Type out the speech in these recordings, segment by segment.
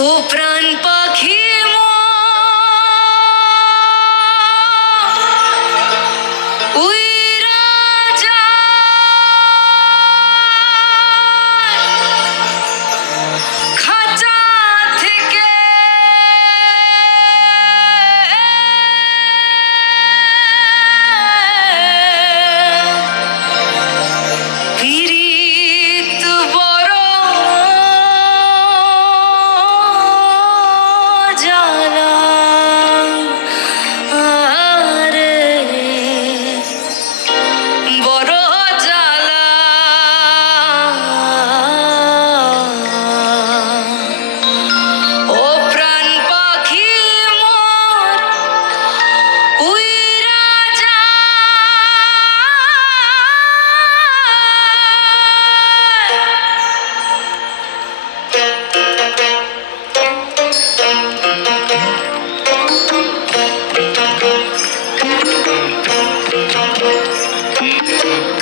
ও প্রাণ পাখি উইরা যায় খাঁচা থেকে পীড়িত বড় জ্বালা রে বড় জ্বালা ও প্রাণ পাখি মোর উইরা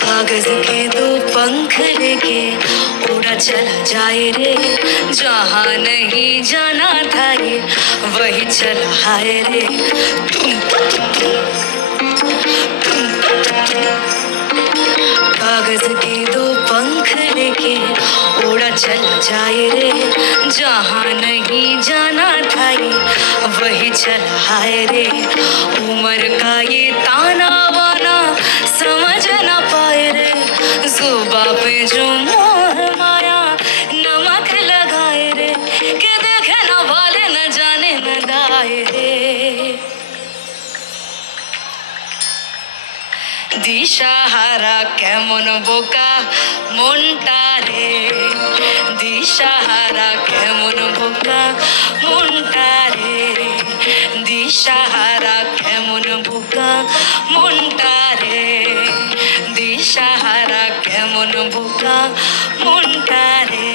कागज के दो पंख लेके उड़ा चला जाए रे जहाँ नहीं जाना था ये वही चला हाय रे कागज के दो पंख लेके उड़ा चला जाए रे जहाँ नहीं जाना था ये वही चला हाय रे उम्र का ये ताना बाना समझ न पाए रे जुबा पे जो मोह माया नमक लगाए रे कि देखे न भाले न जाने न दाए रे দিশাহারা কেমন বোকা মনটা রে দিশাহারা কেমন বোকা মনটা রে দিশাহারা কেমন বোকা মনটা রে দিশাহারা কেমন বোকা মনটা রে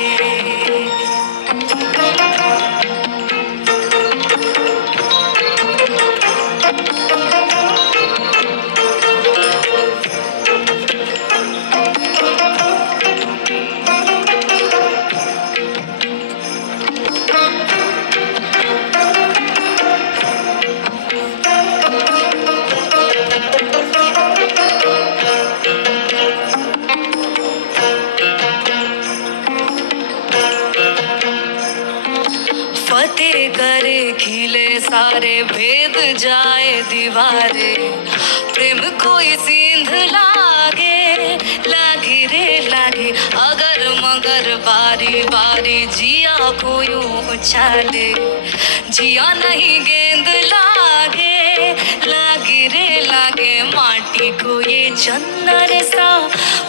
फतेह करे खिले सारे भेद जाए दीवारे प्रेम कोई सिंध लागे लागे रे लागे अगर मगर बारी बारी जिया को यूं उछाले जिया नहीं गेंद लागे लागे रे लागे माटी को ये चंदन सा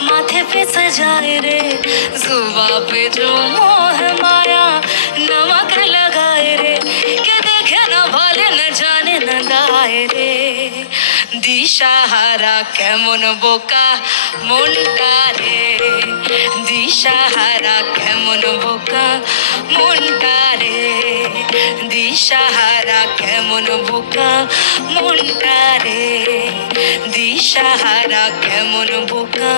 माथे पे सजाए रे जुबा पे जो मोह माया नमक लगाए रे के देखे न भाले न जाने न दाए रे দিশাহারা কেমন বোকা মনটা রে দিশাহারা কেমন বোকা মনটা রে দিশাহারা কেমন বোকা মনটা রে দিশাহারা কেমন বোকা